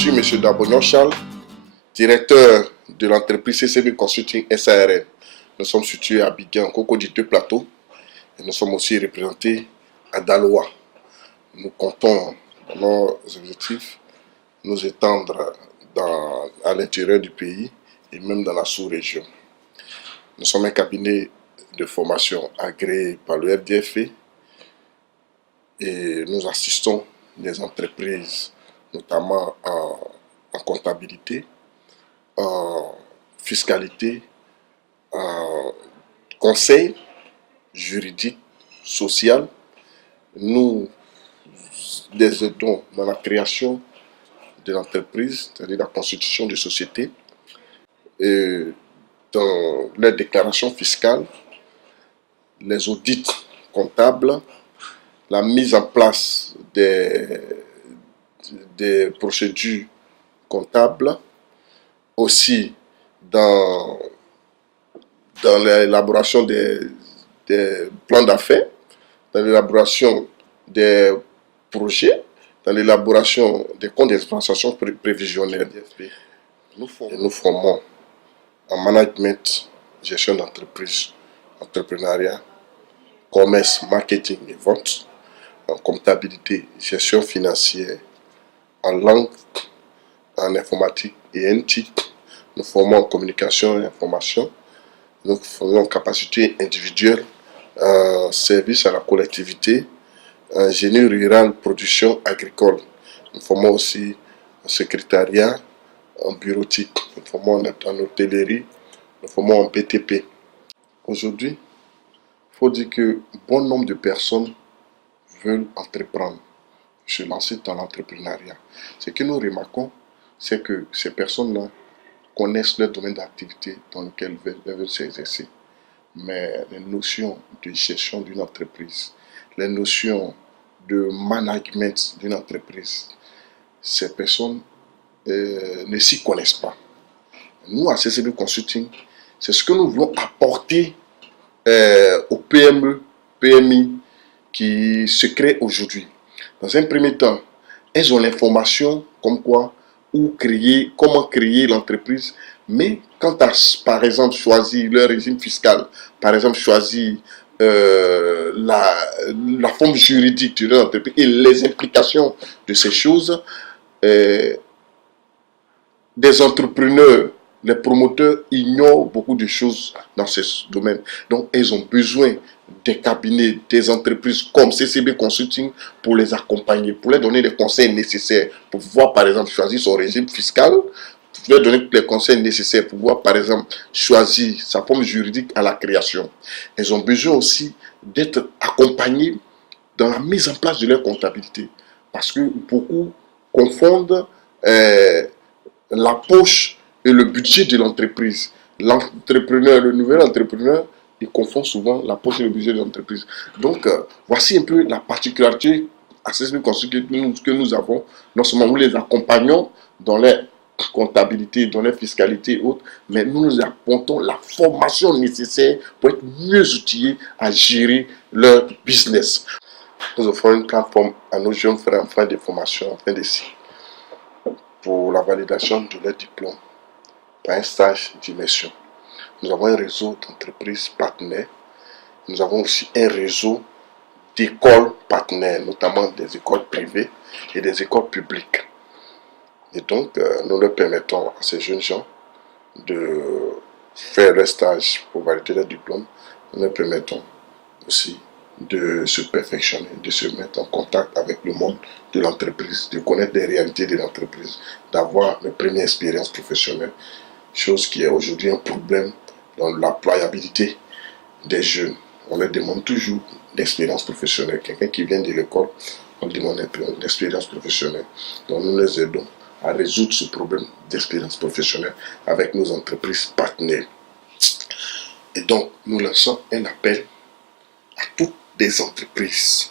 suis M. Dabognon Charles, directeur de l'entreprise CCB Consulting SARL. Nous sommes situés à Biguin, Cocody 2 Plateaux, et nous sommes aussi représentés à Daloa. Nous comptons dans nos objectifs nous étendre à l'intérieur du pays et même dans la sous-région. Nous sommes un cabinet de formation agréé par le FDFE et nous assistons les entreprises, notamment en comptabilité, en fiscalité, en conseil juridique, social. Nous les aidons dans la création de l'entreprise, c'est-à-dire la constitution de société, et dans les déclarations fiscales, les audits comptables, la mise en place des procédures comptables, aussi dans l'élaboration des plans d'affaires, dans l'élaboration des projets, dans l'élaboration des comptes d'exploitation prévisionnels. Nous formons en management, gestion d'entreprise, entrepreneuriat, commerce, marketing et vente, en comptabilité, gestion financière, en langue, en informatique et NTIC. Nous formons en communication et information. Nous formons en capacité individuelle, en service à la collectivité, en génie rural, production agricole. Nous formons aussi en secrétariat, en bureautique. Nous formons en hôtellerie, nous formons en BTP. Aujourd'hui, il faut dire que bon nombre de personnes veulent entreprendre, se lancer dans l'entrepreneuriat. Ce que nous remarquons, c'est que ces personnes-là connaissent leur domaine d'activité dans lequel elles veulent s'exercer. Mais les notions de gestion d'une entreprise, les notions de management d'une entreprise, ces personnes ne s'y connaissent pas. Nous, à CCB Consulting, c'est ce que nous voulons apporter aux PME, PMI qui se créent aujourd'hui. Dans un premier temps, elles ont l'information comme quoi, comment créer l'entreprise, mais quand à, par exemple, choisir leur régime fiscal, par exemple, choisir la forme juridique de l'entreprise et les implications de ces choses, des entrepreneurs, les promoteurs ignorent beaucoup de choses dans ce domaine. Donc, ils ont besoin des cabinets, des entreprises comme CCB Consulting pour les accompagner, pour leur donner les conseils nécessaires pour pouvoir, par exemple, choisir son régime fiscal, pour leur donner tous les conseils nécessaires pour pouvoir, par exemple, choisir sa forme juridique à la création. Ils ont besoin aussi d'être accompagnés dans la mise en place de leur comptabilité. Parce que beaucoup confondent la poche et le budget de l'entreprise. L'entrepreneur, le nouvel entrepreneur, il confond souvent la poche et le budget de l'entreprise. Donc, voici un peu la particularité à CCB Consulting que nous avons. Non seulement nous les accompagnons dans leur comptabilité, dans leur fiscalité et autres, mais nous apportons la formation nécessaire pour être mieux outillés à gérer leur business. Nous offrons une plateforme à nos jeunes frères en fin de formation, en fin de cycle, pour la validation de leur diplôme par un stage d'immersion. Nous avons un réseau d'entreprises partenaires. Nous avons aussi un réseau d'écoles partenaires, notamment des écoles privées et des écoles publiques. Et donc, nous leur permettons à ces jeunes gens de faire leur stage pour valider leur diplôme. Nous leur permettons aussi de se perfectionner, de se mettre en contact avec le monde de l'entreprise, de connaître les réalités de l'entreprise, d'avoir une première expérience professionnelle, chose qui est aujourd'hui un problème dans l'employabilité des jeunes. On leur demande toujours l'expérience professionnelle. Quelqu'un qui vient de l'école, on lui demande l'expérience professionnelle. Donc nous les aidons à résoudre ce problème d'expérience professionnelle avec nos entreprises partenaires. Et donc nous lançons un appel à toutes des entreprises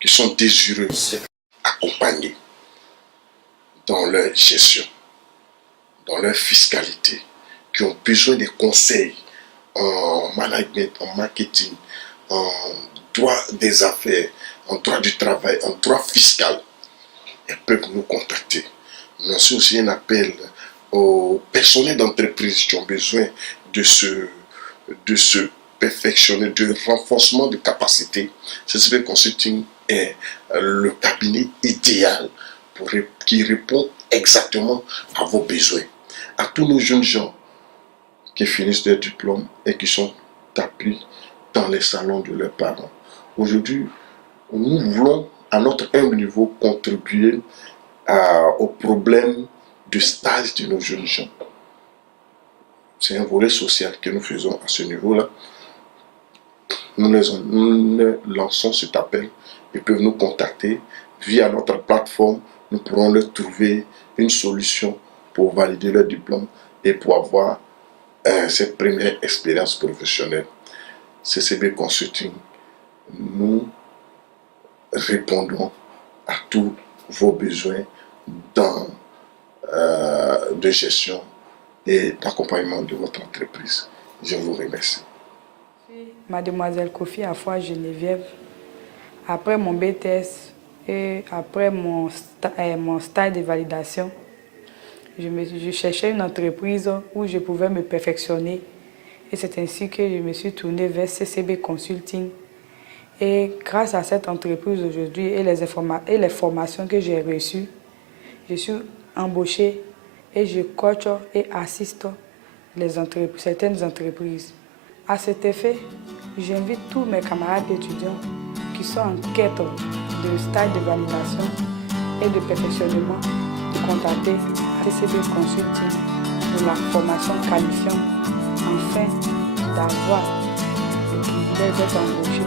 qui sont désireuses d'être accompagnées dans leur gestion, dans leur fiscalité, qui ont besoin de conseils en management, en marketing, en droit des affaires, en droit du travail, en droit fiscal. Elles peuvent nous contacter. Nous lançons aussi un appel aux personnels d'entreprise qui ont besoin de se perfectionner, de renforcement de capacité. CCB Consulting est le cabinet idéal qui répond exactement à vos besoins. À tous nos jeunes gens qui finissent their diplômes et qui sont appris dans les salons de leurs parents. Aujourd'hui, nous voulons, à notre humble niveau, contribuer au problème de stage de nos jeunes gens. C'est un volet social que nous faisons à ce niveau-là. Nous lançons cet appel. Ils peuvent nous contacter via notre plateforme. Nous pourrons leur trouver une solution pour valider leur diplôme et pour avoir cette première expérience professionnelle. CCB Consulting, nous répondons à tous vos besoins de gestion et d'accompagnement de votre entreprise. Je vous remercie. Mademoiselle Kofi Afua Geneviève, après mon BTS et après mon stage de validation, je cherchais une entreprise où je pouvais me perfectionner. Et c'est ainsi que je me suis tournée vers CCB Consulting. Et grâce à cette entreprise aujourd'hui et les formations que j'ai reçues, je suis embauchée et je coach et assiste certaines entreprises. À cet effet, j'invite tous mes camarades étudiants qui sont en quête de stage de validation et de perfectionnement de contacter CCB Consulting pour la formation qualifiante afin d'avoir le privilège d'être embauché.